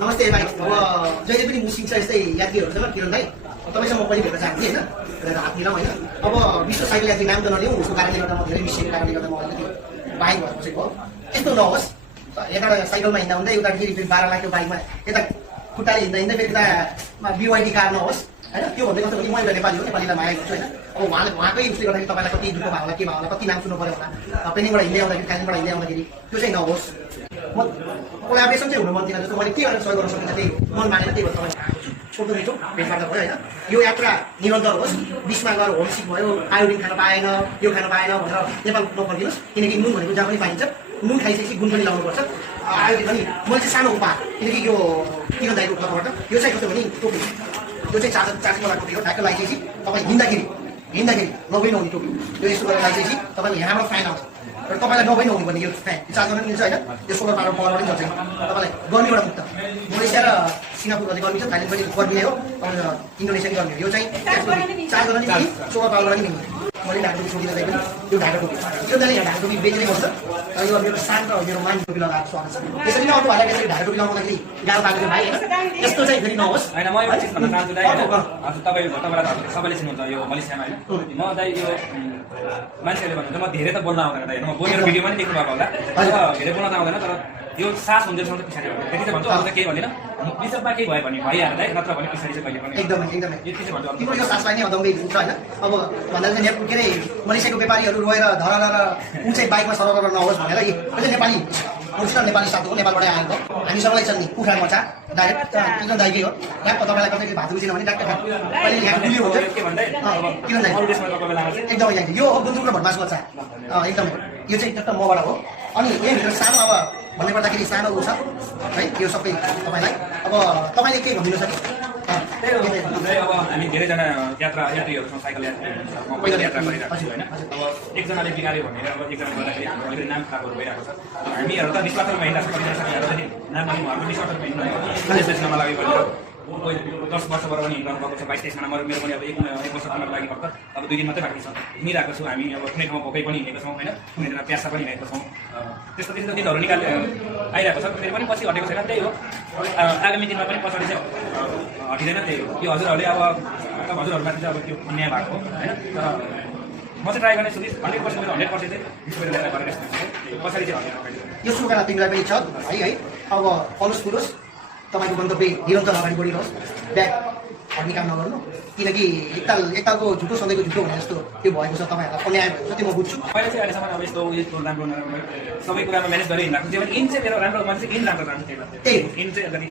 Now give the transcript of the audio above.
नमस्ते भाइ। अब जहिले पनि मुसिन्छ यस्तै यात्रीहरूसँग किरण भाइ, तपाईँसँग म पनि भेट्न चाहन्थेँ होइन, र हात मिलाउँ होइन। अब विश्व साइकल यात्री नाम त नलिउँ, उसको कारणले गर्दा म धेरै मिसिएको कारणले गर्दा म अलिकति बाइक भएर बसेको हो। यस्तो नहोस्, यता साइकलमा हिँड्दा हुँदै उता फेरि 12 लाखको बाइकमा यता खुट्टाले हिँड्दा हिँड्दै फेरि यता बिवाइडी कार नहोस् होइन। त्यो भन्दै कस्तो भने म एउटा नेपाली हो, नेपालीलाई माया गर्छु होइन। अब उहाँकै उसले गर्दाखेरि तपाईँलाई कति दुःख भयो होला, के भयो होला, कति नाम सुन्नु पऱ्यो होला, पेनिङबाट हिँड्दै आउँदाखेरि कालिम्पोङबाट हिँड्दै आउँदाखेरि त्यो चाहिँ नहोस्। म कोलाब्रेसन चाहिँ हुनु मन थिएन, जस्तो मैले के गरेर सहयोग गर्न सकिनँ त्यही मन मानेर त्यही भएर तपाईँ छोटो मिठो भेट गर्दा भयो होइन। यो यात्रा निरन्तर होस्, बिचमा गएर होमसिक भयो, आयोडिन खान पाएन, यो खान पाएन भनेर नेपाल नफर्किनुहोस्, किनकि नुन भनेको जहाँ पनि पाइन्छ। नुन खाइसकेपछि गुण पनि लाउनुपर्छ, आयोडिन पनि। मैले चाहिँ सानो उपहार, किनकि यो किरण दाइको तर्फबाट यो चाहिँ कस्तो भने टोपी, यो चाहिँ चार्जिङवाला टोपी हो। ठ्याक्क लगाइसकेपछि तपाईँ हिँड्दाखेरि नभई नहुने टोपी यो, यस्तो गरेर लगाइसकेपछि तपाईँको यहाँबाट फ्यान आउँछ र तपाईँलाई नभई नहुने भने यो फ्यान चार्ज गर्न मिल्छ होइन। यो सोलर पावर पनि चल्छ तपाईँलाई गर्मीबाट मुक्त। मलेसिया र सिङ्गापुर गर्मी छ, थाइल्यान्ड पनि गर्मी नै हो, इन्डोनेसिया पनि गर्मी हो। यो चाहिँ चार्ज गर्न नि सोलर पावरबाट नि मिल्छ। मैले ढाका टोपी छोडिँदा चाहिँ पनि यो ढाका टोपी यो दाले यहाँ ढाका टोपी बेच्नै पर्छ। र यो मेरो शान्त मेरो मान टोपी लगाएको स्वागत छ। त्यसरी नै अरूहरूलाई यसरी ढाका टोपी लगाउँदाखेरि गाह्रो पाएको भाइ होइन, यस्तो चाहिँ फेरि नहोस् होइन। म एउटा चिज भन्न चाहन्छु दाइ, हजुर तपाईँ तपाईँलाई सबैले चिन्नुहुन्छ यो मलेसियामा होइन। म दाइ यो मान्छेहरूले भन्नुहुन्छ म धेरै त बोल्न आउँदैन दाइ, म बोलेर भिडियोमा पनि देख्नु भएको होला, धेरै बोल्न त आउँदैन, तर यो सास हुन्जेलसम्म पछाडि हो। त्यति चाहिँ भन्छु, अरू त केही भन्दिनँ। बिचमा केही भयो भने भइहाल्छ दाइ, नत्र भने पछाडि चाहिँ कहिले पनि एकदमै यति चाहिँ भन्छु। तिम्रो यो सासलाई नै अदम्बै हुन्छ होइन। अब भन्दा चाहिँ के अरे मलेसियाको व्यापारीहरू रोएर धरार कुन चाहिँ बाइकमा सरर नहोस् भनेर अहिले नेपाली ओरिजिनल नेपाली साथी हो, नेपालबाट आएको हामी सबैलाई छन् नि कुखुरा मचा डाइरेक्ट किन दाइकै हो। ट्याक्क तपाईँलाई कतै भात बुझेन भने ट्याक्क अहिले यहाँ गुलियो हुन्छ के भन्दै किन दाइ एकदमै यहाँ यो हो गुन्द्रुक र भटमासको अचार एकदमै। यो चाहिँ ट्याक्क मबाट हो। अनि यहीँभित्र सानो अब भन्ने पर्दाखेरि सानो ऊ छ है, यो सबै तपाईँलाई। अब तपाईँले के भनिदिनु छ कि अब हामी धेरैजना यात्रीहरूसँग साइकल यात्री म पहिलो यात्रा गरिरहेको छु होइन। अब एकजनाले बिगाऱ्यो भनेर अब एकजना गर्दाखेरि हाम्रो अलिकति नाम खराबहरू भइरहेको छ। हामीहरू त निस्वार्थमा हिँड्दा कतिजना साथीहरू पनि नाम पनि उहाँहरू निस्वार्थमा हिँड्नु नलागे भनेर 10 वर्षबाट पनि हिँड्नु भएको छ। 22-23जना मेरो पनि अब एक वर्ष पुग्नको लागि भर्खर अब 2 दिन मात्रै बाँकी छ। हिँडिरहेको छु हामी, अब कुनै ठाउँमा भोकै पनि हिँडेको छौँ होइन, कुनै ठाउँमा प्यासा पनि हिँडेको छौँ। त्यस्तो दिनहरू आइरहेको छ। फेरि पनि पछि हटेको छैन, त्यही हो। आगामी दिनमा पनि पछाडि चाहिँ हटिँदैन, त्यही हो। यो हजुरहरूले अब हजुरहरूमाथि चाहिँ अब त्यो अन्याय भएको होइन। तर म चाहिँ ट्राई गर्ने छु 100% मेरो 100% चाहिँ गरेर पछाडि चाहिँ हटेर यो शुभकामना तिमीलाई पनि छ है। अब फलोस् फुलोस्, तपाईँको गन्तव्य निरन्तर अगाडि बढिरहोस्, ब्याग हट्ने काम नगर्नु, किनकि एकतालको झुटो सधैँको झुटो भने जस्तो त्यो भएको छ। तपाईँहरूलाई अन्याय भएको छ, त्यो म बुझ्छु। मैले चाहिँ अहिलेसम्म अब यस्तो राम्रो सबै कुरामा म्यानेज गरेर हिँड्दा इन चाहिँ मेरो राम्रो, मैले चाहिँ इन राम्रो जान्छु। त्यही इन चाहिँ